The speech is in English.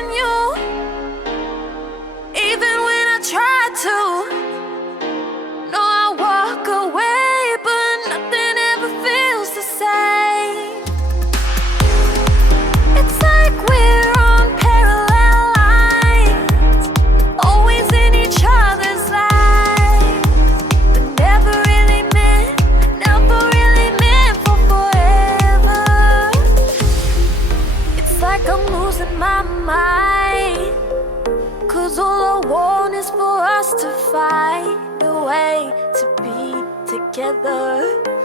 missing you, even when I try to. No, I walk away, but nothing ever feels the same. It's like we're on parallel lines, always in each other's lives, but never really meant for forever. It's like I'm losing my mind, 'cause all I want is for us to find a way to be together.